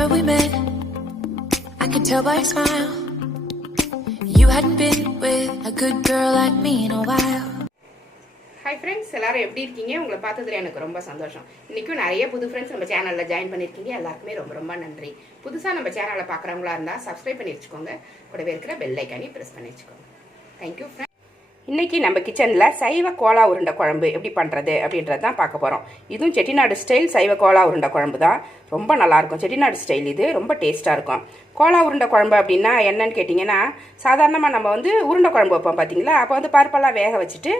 Remember we met? I could tell by your smile. You hadn't been with a good girl like me in a while. Hi friends எல்லாரும் எப்படி இருக்கீங்க? உங்களை பார்த்ததுல எனக்கு ரொம்ப சந்தோஷம். இன்றைக்கும் நிறைய புது ஃப்ரெண்ட்ஸ் நம்ம சேனலில் ஜாயின் பண்ணியிருக்கீங்க. எல்லாருக்குமே ரொம்ப ரொம்ப நன்றி. புதுசாக நம்ம சேனலில் பார்க்குறவங்களா இருந்தால் சப்ஸ்கிரைப் பண்ணி வச்சுக்கோங்க. கூடவே இருக்கிற பெல் ஐக்கானி ப்ரெஸ் பண்ணி வச்சுக்கோங்க. தேங்க்யூ ஃப்ரெண்ட் இன்றைக்கி நம்ம கிச்சனில் சைவ கோலா உருண்டை குழம்பு எப்படி பண்ணுறது அப்படின்றது தான் பார்க்க போகிறோம் இதுவும் செட்டிநாடு ஸ்டைல் சைவ கோலா உருண்டை குழம்பு தான். ரொம்ப நல்லாயிருக்கும் செட்டிநாடு ஸ்டைல் இது. ரொம்ப டேஸ்ட்டாக இருக்கும். கோலா உருண்டை குழம்பு அப்படின்னா என்னன்னு கேட்டிங்கன்னா சாதாரணமாக நம்ம வந்து உருண்டை குழம்பு வைப்போம் பார்த்தீங்களா அப்போ வந்து பருப்பெல்லாம் வேக வச்சுட்டு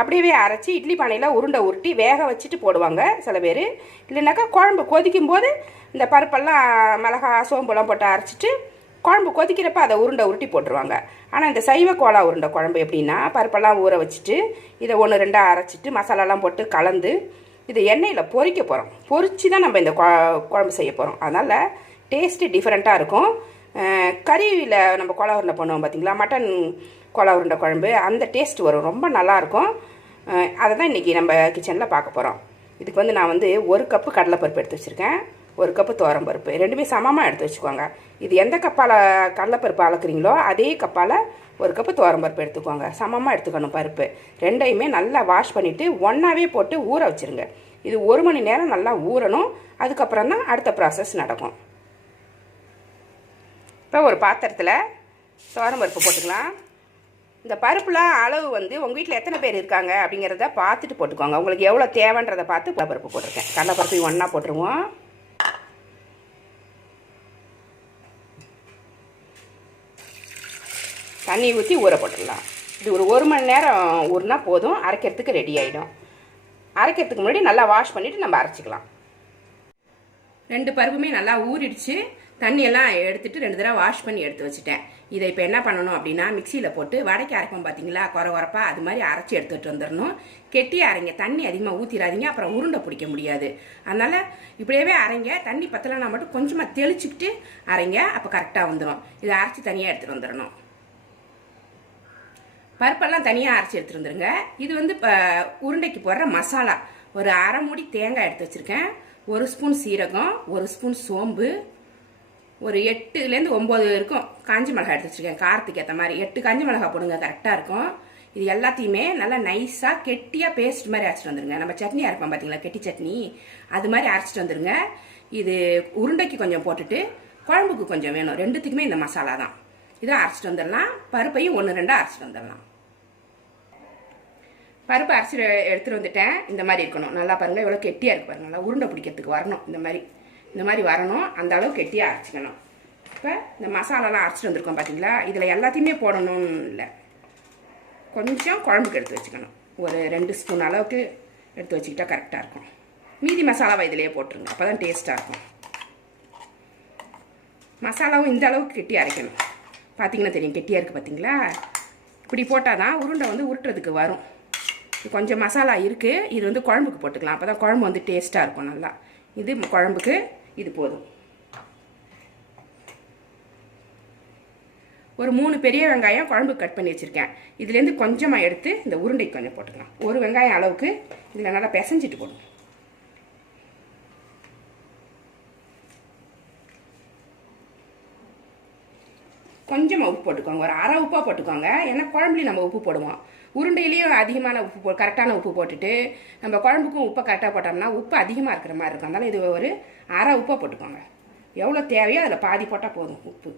அப்படியே அரைச்சி இட்லி பானையில் உருண்டை உருட்டி வேக வச்சுட்டு போடுவாங்க சில பேர். இல்லைனாக்கா குழம்பு கொதிக்கும் போது இந்த பருப்பெல்லாம் மிளகா சோம்பெல்லாம் போட்டு அரைச்சிட்டு குழம்பு கொதிக்கிறப்ப அதை உருண்டை உருட்டி போட்டுருவாங்க. ஆனால் இந்த சைவ கோலா உருண்டை குழம்பு எப்படின்னா பருப்பெல்லாம் ஊற வச்சுட்டு இதை ஒன்று ரெண்டாக அரைச்சிட்டு மசாலாலாம் போட்டு கலந்து இதை எண்ணெயில் பொறிக்க போகிறோம் பொறிச்சு தான் நம்ம இந்த குழம்பு செய்ய போகிறோம் அதனால் டேஸ்ட்டு டிஃப்ரெண்ட்டாக இருக்கும். கறியில் நம்ம கோலா உருண்டை பண்ணுவோம் பார்த்திங்களா மட்டன் கோலா உருண்டை குழம்பு அந்த டேஸ்ட் வரும். ரொம்ப நல்லாயிருக்கும் அதை தான் இன்றைக்கி நம்ம கிச்சனில் பார்க்க போகிறோம் இதுக்கு வந்து நான் வந்து ஒரு கப்பு கடலைப்பருப்பு எடுத்து வச்சுருக்கேன். ஒரு கப்பு துவரம் பருப்பு. ரெண்டுமே சமமாக எடுத்து வச்சுக்கோங்க. இது எந்த கப்பால் கடலைப்பருப்பு அளக்குறீங்களோ அதே கப்பால் ஒரு கப்பு துவரம் பருப்பு எடுத்துக்கோங்க. சமமாக எடுத்துக்கணும் பருப்பு. ரெண்டையுமே நல்லா வாஷ் பண்ணிவிட்டு ஒன்றாவே போட்டு ஊற வச்சுருங்க. இது ஒரு மணி நேரம் நல்லா ஊறணும். அதுக்கப்புறம் தான் அடுத்த ப்ராசஸ் நடக்கும். இப்போ ஒரு பாத்திரத்தில் துவரம் பருப்பு போட்டுக்கலாம். இந்த பருப்புலாம் அளவு வந்து உங்கள் வீட்டில் எத்தனை பேர் இருக்காங்க அப்படிங்கிறத பார்த்துட்டு போட்டுக்கோங்க. உங்களுக்கு எவ்வளோ தேவைன்றதை பார்த்து பருப்பு போட்டிருக்கேன். கடலப்பருப்பு ஒன்றா போட்டுருவோம். தண்ணி ஊற்றி ஊற போட்டுடலாம். இது ஒரு ஒரு மணி நேரம் ஊறினா போதும். அரைக்கிறதுக்கு ரெடி ஆகிடும் அரைக்கிறதுக்கு முன்னாடி நல்லா வாஷ் பண்ணிவிட்டு நம்ம அரைச்சிக்கலாம். ரெண்டு பருப்புமே நல்லா ஊறிடுச்சு. தண்ணியெல்லாம் எடுத்துட்டு ரெண்டு தடவை வாஷ் பண்ணி எடுத்து வச்சுட்டேன். இதை இப்போ என்ன பண்ணணும் அப்படின்னா மிக்சியில் போட்டு வடைக்கு அரைப்போம் பார்த்தீங்களா குறை குறப்பாக அது மாதிரி அரைச்சி எடுத்துகிட்டு வந்துடணும். கெட்டி அரைங்க. தண்ணி அதிகமாக ஊற்றிடாதீங்க அப்புறம் உருண்டை பிடிக்க முடியாது. அதனால் இப்படியே அரைங்க. தண்ணி பத்தலைன்னா மட்டும் கொஞ்சமாக தெளிச்சுக்கிட்டு அரைங்க. அப்போ கரெக்டாக வந்துடும் இதை அரைச்சி தனியாக எடுத்துகிட்டு வந்துடணும். பருப்பெல்லாம் தனியாக அரைச்சி எடுத்துருந்துருங்க இது வந்து இப்போ உருண்டைக்கு போடுற மசாலா. ஒரு அரை மூடி தேங்காய் எடுத்து வச்சுருக்கேன். ஒரு ஸ்பூன் சீரகம் ஒரு ஸ்பூன் சோம்பு ஒரு எட்டுலேருந்து ஒம்பது இருக்கும். காஞ்சி மிளகா எடுத்து வச்சுருக்கேன். காரத்துக்கு ஏற்ற மாதிரி. எட்டு காஞ்சி மிளகாய் போடுங்க கரெக்டாக இருக்கும். இது எல்லாத்தையுமே நல்லா நைஸாக கெட்டியாக பேஸ்ட் மாதிரி அரைச்சிட்டு வந்துருங்க. நம்ம சட்னி அரைப்போம் பார்த்தீங்களா கெட்டி சட்னி. அது மாதிரி அரைச்சிட்டு வந்துருங்க. இது உருண்டைக்கு கொஞ்சம் போட்டுட்டு குழம்புக்கு கொஞ்சம் வேணும். ரெண்டுத்துக்குமே இந்த மசாலா தான். இதை அரைச்சிட்டு வந்துடலாம் பருப்பையும் ஒன்று ரெண்டாக அரைச்சிட்டு வந்துடலாம் பருப்பு அரைச்சி எடுத்துகிட்டு வந்துட்டேன். இந்த மாதிரி இருக்கணும். நல்லா பாருங்கள் எவ்வளோ கெட்டியாக இருக்கு பாருங்கள் நல்லா உருண்டை பிடிக்கிறதுக்கு வரணும். இந்த மாதிரி இந்த மாதிரி வரணும். அந்த அளவு கெட்டியாக அரைச்சிக்கணும். இப்போ இந்த மசாலாலாம் அரைச்சிட்டு வந்திருக்கோம் பார்த்தீங்களா இதில் எல்லாத்தையுமே போடணும்னு இல்லை. கொஞ்சம் குழம்புக்கு எடுத்து வச்சுக்கணும். ஒரு ரெண்டு ஸ்பூன் அளவுக்கு எடுத்து வச்சுக்கிட்டா கரெக்டாக இருக்கும். மீதி மசாலாவை இதிலேயே போட்டுருங்க. அப்போ தான் டேஸ்ட்டாக இருக்கும். மசாலாவும் இந்த அளவுக்கு கெட்டி அரைக்கணும். பார்த்தீங்கன்னா தெரியும் கெட்டியாக இருக்குது பார்த்தீங்களா இப்படி போட்டால் தான் உருண்டை வந்து உருட்டுறதுக்கு வரும். கொஞ்சம் மசாலா இருக்குது இது வந்து குழம்புக்கு போட்டுக்கலாம். அப்போ தான் குழம்பு வந்து டேஸ்ட்டாக இருக்கும் நல்லா. இது குழம்புக்கு இது போதும். ஒரு மூணு பெரிய வெங்காயம் குழம்பு கட் பண்ணி வச்சுருக்கேன். இதுலேருந்து கொஞ்சமாக எடுத்து இந்த உருண்டைக்கு கொஞ்சம் போட்டுக்கலாம். ஒரு வெங்காயம் அளவுக்கு இதில் நல்லா பிசைஞ்சிட்டு போடணும். கொஞ்சமாக உப்பு போட்டுக்கோங்க. ஒரு அரை உப்பாக போட்டுக்கோங்க. ஏன்னா குழம்புலையும் நம்ம உப்பு போடுவோம். உருண்டையிலையும் அதிகமான உப்பு போ கரெக்டான உப்பு போட்டுட்டு நம்ம குழம்புக்கும் உப்பை கரெக்டாக போட்டோம்னா உப்பு அதிகமாக இருக்கிற மாதிரி இருக்கும். அதனால் இது ஒரு அரை உப்பாக போட்டுக்கோங்க. எவ்வளோ தேவையோ அதில் பாதி போட்டால் போதும் உப்பு.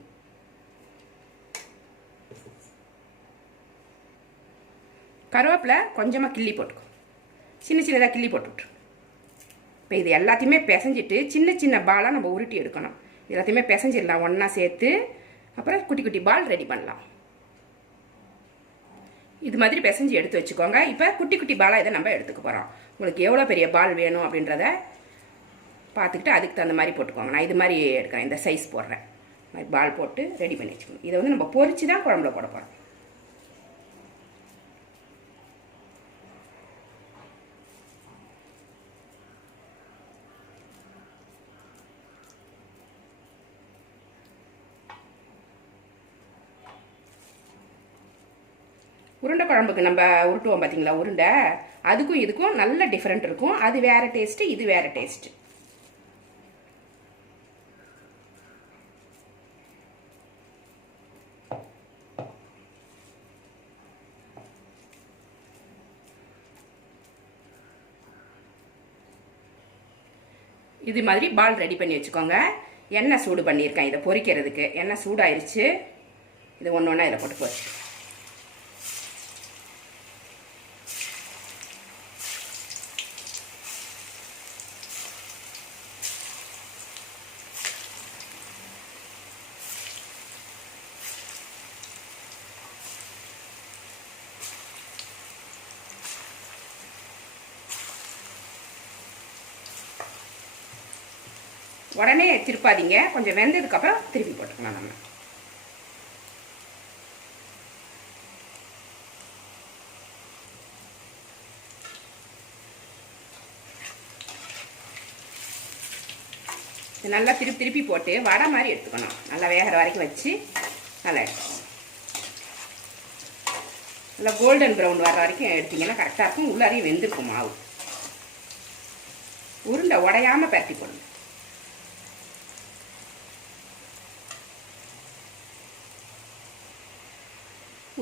கருவேப்பிலை கொஞ்சமாக கிள்ளி போட்டுக்கோ. சின்ன சின்னதாக கிள்ளி போட்டுவிட்ரு இப்போ இது எல்லாத்தையுமே பிசைஞ்சிட்டு சின்ன சின்ன பாலாக நம்ம உருட்டி எடுக்கணும். எல்லாத்தையுமே பிசைஞ்சிடலாம். ஒன்றா சேர்த்து அப்புறம் குட்டி குட்டி பால் ரெடி பண்ணலாம். இது மாதிரி பிசைஞ்சு எடுத்து வச்சுக்கோங்க. இப்போ குட்டி குட்டி பாலாக இதை நம்ம எடுத்துக்க போகிறோம் உங்களுக்கு எவ்வளோ பெரிய பால் வேணும் அப்படின்றத பார்த்துக்கிட்டு அதுக்கு தகுந்த மாதிரி போட்டுக்கோங்க. நான் இது மாதிரி எடுக்கிறேன். இந்த சைஸ் போடுறேன். மாதிரி பால் போட்டு ரெடி பண்ணி வச்சுக்கணும். இதை வந்து நம்ம பொரிச்சு தான் குழம்புல போட போகிறோம் உருண்டை குழம்புக்கு நம்ம உருட்டுவோம் பார்த்தீங்களா உருண்டை? அதுக்கும் இதுக்கும் நல்ல டிஃப்ரெண்ட் இருக்கும். அது வேறு டேஸ்ட்டு இது வேறு டேஸ்ட்டு இது மாதிரி பால் ரெடி பண்ணி வச்சுக்கோங்க. எண்ணெய் சூடு பண்ணியிருக்கேன் இதை பொறிக்கிறதுக்கு எண்ணெய் சூடாயிருச்சு. இது ஒன்று ஒன்றா இதில் போட்டு போச்சு உடனே திருப்பாதீங்க. கொஞ்சம் வெந்ததுக்கப்புறம் திருப்பி போட்டுக்கலாம் நம்ம. இது நல்லா திருப்பி திருப்பி போட்டு வடை மாதிரி எடுத்துக்கணும். நல்லா வேகிற வரைக்கும் வச்சு நல்லா எடுத்துக்கணும். நல்லா கோல்டன் ப்ரௌன் வர வரைக்கும் எடுத்தீங்கன்னா கரெக்டாக இருக்கும். உள்ளாரையும் வெந்திருக்கும் மாவு. உருண்டை உடையாம பரட்டி போடணும்.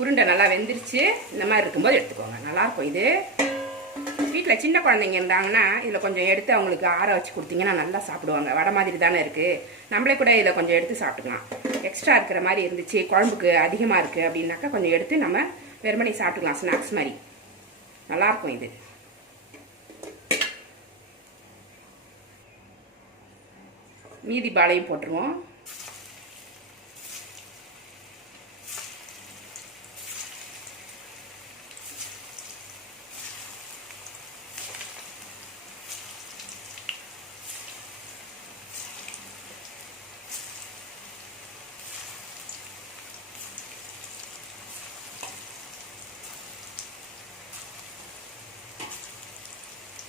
உருண்டை நல்லா வெந்துருச்சு. இந்த மாதிரி இருக்கும்போது எடுத்துக்கோங்க. நல்லாயிருக்கும் இது. வீட்டில் சின்ன குழந்தைங்க இருந்தாங்கன்னா இதில் கொஞ்சம் எடுத்து அவங்களுக்கு ஆற வச்சு கொடுத்தீங்கன்னா நல்லா சாப்பிடுவாங்க. வடை மாதிரி தானே இருக்குது நம்மளே கூட இதை கொஞ்சம் எடுத்து சாப்பிட்டுக்கலாம். எக்ஸ்ட்ரா இருக்கிற மாதிரி இருந்துச்சு. குழம்புக்கு அதிகமாக இருக்குது அப்படின்னாக்கா கொஞ்சம் எடுத்து நம்ம வெறுமனே சாப்பிட்டுக்கலாம். ஸ்நாக்ஸ் மாதிரி. நல்லாயிருக்கும் இது. மீதி பாலையும் போட்டுருவோம்.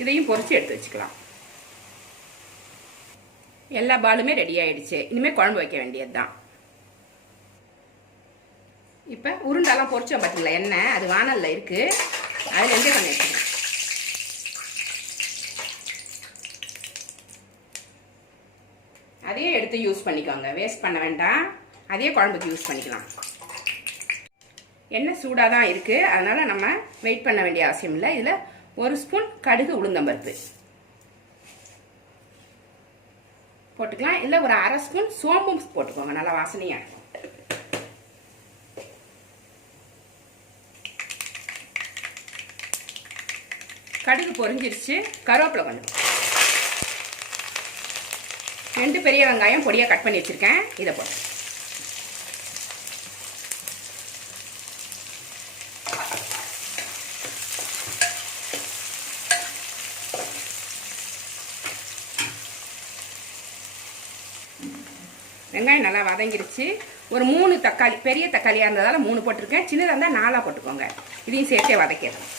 இதையும் பொறிச்சு எடுத்து வச்சுக்கலாம். எல்லா பாலுமே ரெடி ஆயிடுச்சு. இனிமேல் குழம்பு வைக்க வேண்டியது தான் இப்போ உருண்டெல்லாம் பொரிச்சோம் பார்த்தீங்களா எண்ணெய் அது வானலில் இருக்குது அதில் எங்கே கொஞ்சம் வச்சுக்கலாம் அதையே எடுத்து யூஸ் பண்ணிக்கோங்க. வேஸ்ட் பண்ண வேண்டாம். அதே குழம்புக்கு யூஸ் பண்ணிக்கலாம். எண்ணெய் சூடாக தான் இருக்குது அதனால் நம்ம வெயிட் பண்ண வேண்டிய அவசியம் இல்லை. இதில் ஒரு ஸ்பூன் கடுகு உளுந்தம்பருப்பு. போட்டுக்கலாம். இல்லை ஒரு அரை ஸ்பூன் சோம்பும் போட்டுக்கோங்க. நல்லா வாசனையாக இருக்கும். கடுகு பொரிஞ்சிருச்சு. கருவேப்பிலை கொஞ்சம். ரெண்டு பெரிய வெங்காயம் பொடியாக கட் பண்ணி வச்சுருக்கேன். இதை போட்டு வெங்காயம் நல்லா வதங்கிருச்சு. ஒரு மூணு தக்காளி பெரிய தக்காளியாக இருந்ததால் மூணு போட்டிருக்கேன். சின்னதாக இருந்தால் நாலாக போட்டுக்கோங்க. இதையும் சேர்த்தே வதக்கிடுறேன்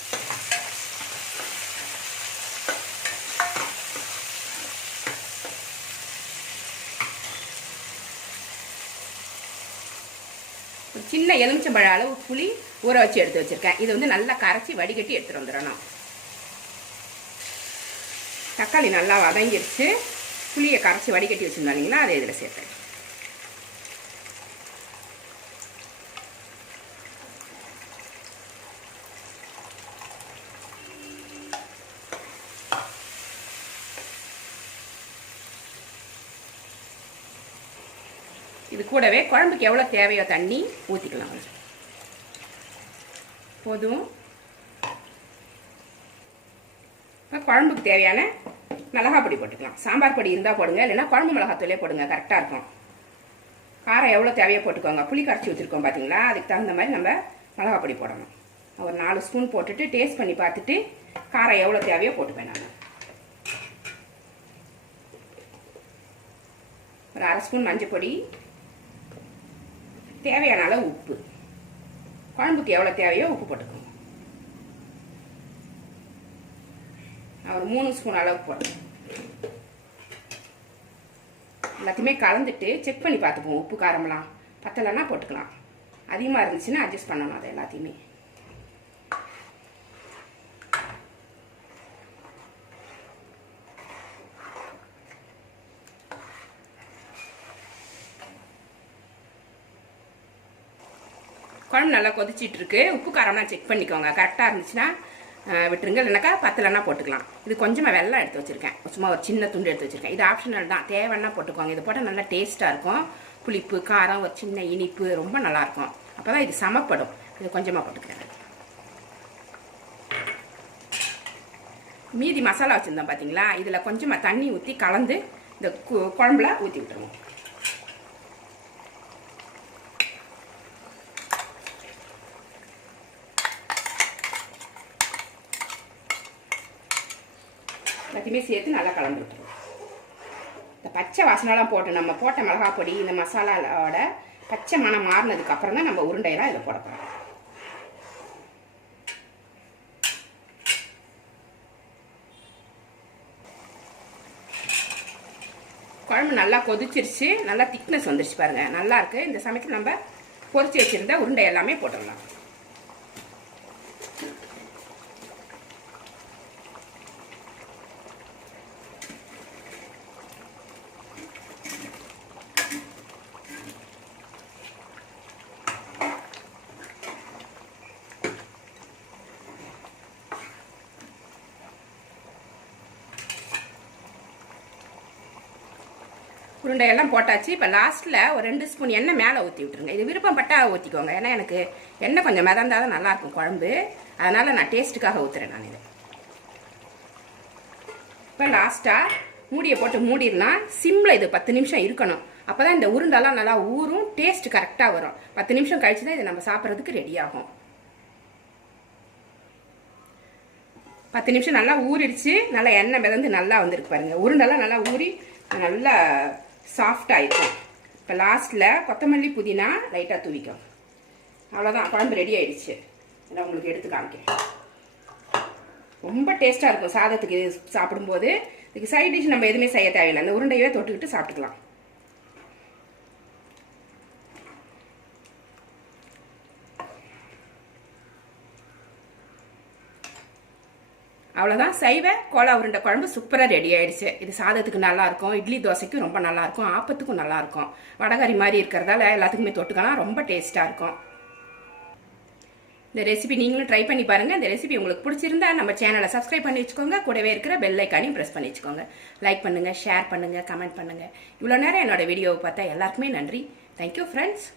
ஒரு சின்ன எலுமிச்சம்பழ அளவு புளி ஊற வச்சு எடுத்து வச்சுருக்கேன். இது வந்து நல்லா கரைச்சி வடிகட்டி எடுத்துகிட்டு வந்துடணும். தக்காளி நல்லா வதங்கிடுச்சு புளியை கரைச்சி வடிகட்டி வச்சுருந்தோம் இல்லைங்களா? அதை இதில் சேர்த்தேன் கூடவே குழம்புக்கு எவ்வளோ தேவையோ தண்ணி ஊற்றிக்கலாம் கொஞ்சம் போதும். இப்போ குழம்புக்கு தேவையான மிளகா பொடி போட்டுக்கலாம். சாம்பார் பொடி இருந்தால் போடுங்க இல்லைன்னா குழம்பு மிளகாத்தூளே போடுங்க கரெக்டாக இருக்கும். காரம் எவ்வளோ தேவையோ போட்டுக்கோங்க. புளி கரைச்சி வச்சுருக்கோம் பார்த்தீங்களா அதுக்கு தகுந்த மாதிரி நம்ம மிளகா பொடி போடணும். ஒரு நாலு ஸ்பூன் போட்டுட்டு டேஸ்ட் பண்ணி பார்த்துட்டு காரம் எவ்வளோ தேவையோ போட்டுப்பேன் நான். ஒரு அரை ஸ்பூன் மஞ்சள் பொடி தேவையான அளவு உப்பு. குழம்புக்கு எவ்வளோ தேவையோ உப்பு போட்டுக்கோங்க. நான் ஒரு மூணு ஸ்பூன் அளவுக்கு போடுறேன். எல்லாத்தையுமே கலந்துட்டு செக் பண்ணி பார்த்துப்போம் உப்பு காரமெல்லாம். பத்தலைன்னா போட்டுக்கலாம். அதிகமாக இருந்துச்சுன்னா அட்ஜஸ்ட் பண்ணணும் அதை எல்லாத்தையுமே. குழம்பு நல்லா கொதிச்சிட்டு இருக்கு உப்பு காரம்லாம் செக் பண்ணிக்கோங்க கரெக்டாக இருந்துச்சுன்னா விட்டுருங்க. இல்லைனாக்கா பத்தலன்னா போட்டுக்கலாம். இது கொஞ்சமாக வெள்ளம் எடுத்து வச்சுருக்கேன். சும்மா ஒரு சின்ன துண்டு எடுத்து வச்சுருக்கேன். இது ஆப்ஷனல் தான். தேவைன்னா போட்டுக்கோங்க. இது போட்டால் நல்லா டேஸ்ட்டாக இருக்கும். புளிப்பு காரம் ஒரு சின்ன இனிப்பு ரொம்ப நல்லாயிருக்கும் அப்போ தான் இது சமப்படும். இது கொஞ்சமாக போட்டுக்கிறேன். மீதி மசாலா வச்சுருந்தோம் பார்த்தீங்களா இதில் கொஞ்சமாக தண்ணி ஊற்றி கலந்து இந்த கு- குழம்புல ஊற்றி விட்டுருவோம். ரெண்டுமே சேர்த்து நல்லா கலந்து விட்டுருவோம் இந்த பச்சை வாசனைலாம் போட்டு நம்ம போட்ட மிளகாய் பொடி இந்த மசாலாவோட பச்சை மணம் மாறினதுக்கு அப்புறம் தான் நம்ம உருண்டையெல்லாம் இதில் போட போகிறோம் குழம்பு நல்லா கொதிச்சிருச்சு. நல்லா திக்னஸ் வந்துருச்சு பாருங்கள் நல்லாயிருக்கு இந்த சமயத்தில் நம்ம பொறிச்சு வச்சுருந்தா உருண்டை எல்லாமே போட்டுடலாம். உருண்டையெல்லாம் போட்டாச்சு. இப்போ லாஸ்ட்டில் ஒரு ரெண்டு ஸ்பூன் எண்ணெய் மேலே ஊற்றி விட்டுருங்க. இது விருப்பப்பட்டா ஊற்றிக்கோங்க ஏன்னா எனக்கு எண்ணெய் கொஞ்சம் மிதந்தால் தான் நல்லாயிருக்கும் குழம்பு. அதனால் நான் டேஸ்ட்டுக்காக ஊற்றுறேன் நான் இது. இப்போ லாஸ்ட்டாக மூடியை போட்டு மூடிடலாம். சிம்மில் இது பத்து நிமிஷம் இருக்கணும். அப்போ தான் இந்த உருண்டெல்லாம் நல்லா ஊறும். டேஸ்ட் கரெக்டாக வரும். பத்து நிமிஷம் கழிச்சு தான் இதை நம்ம சாப்பிட்றதுக்கு ரெடி ஆகும். பத்து நிமிஷம் நல்லா ஊறிடுச்சு. நல்லா எண்ணெய் மிதந்து நல்லா வந்திருக்கு பாருங்கள் உருண்டெல்லாம் நல்லா ஊறி நல்லா சாஃப்டாக இருக்கும் இப்போ லாஸ்ட்டில் கொத்தமல்லி புதினா லைட்டாக தூவிக்கும். அவ்வளோதான் குழம்பு ரெடி ஆயிடுச்சு. நான் உங்களுக்கு எடுத்து காமிக்கிறேன். ரொம்ப டேஸ்ட்டாக இருக்கும். சாதத்துக்கு சாப்பிடும்போது. இதுக்கு சைட் டிஷ் நம்ம எதுவுமே செய்ய தேவையில்லை. அந்த உருண்டையவே தொட்டுக்கிட்டு சாப்பிட்டுக்கலாம். அவ்வளோதான் செய்வேன் கோலா உருண்டை குழம்பு சூப்பராக ரெடி ஆயிடுச்சு. இது சாதத்துக்கு நல்லாயிருக்கும் இட்லி தோசைக்கும் ரொம்ப நல்லாயிருக்கும் ஆப்பத்துக்கும் நல்லாயிருக்கும். வடகறி வடகரி மாதிரி இருக்கிறதால எல்லாத்துக்குமே தொட்டுக்கலாம் ரொம்ப டேஸ்ட்டாக இருக்கும். இந்த ரெசிபி நீங்களும் ட்ரை பண்ணி பாருங்கள் இந்த ரெசிபி உங்களுக்கு பிடிச்சிருந்தா நம்ம சேனலை சப்ஸ்கிரைப் பண்ணி வச்சுக்கோங்க. கூடவே இருக்கிற பெல் ஐக்கானையும் ப்ரெஸ் பண்ணி வச்சுக்கோங்க. லைக் பண்ணுங்கள் ஷேர் பண்ணுங்கள் கமெண்ட் பண்ணுங்க. இவ்வளோ நேரம் என்னோட வீடியோவை பார்த்தா எல்லாருக்குமே நன்றி. Thank you friends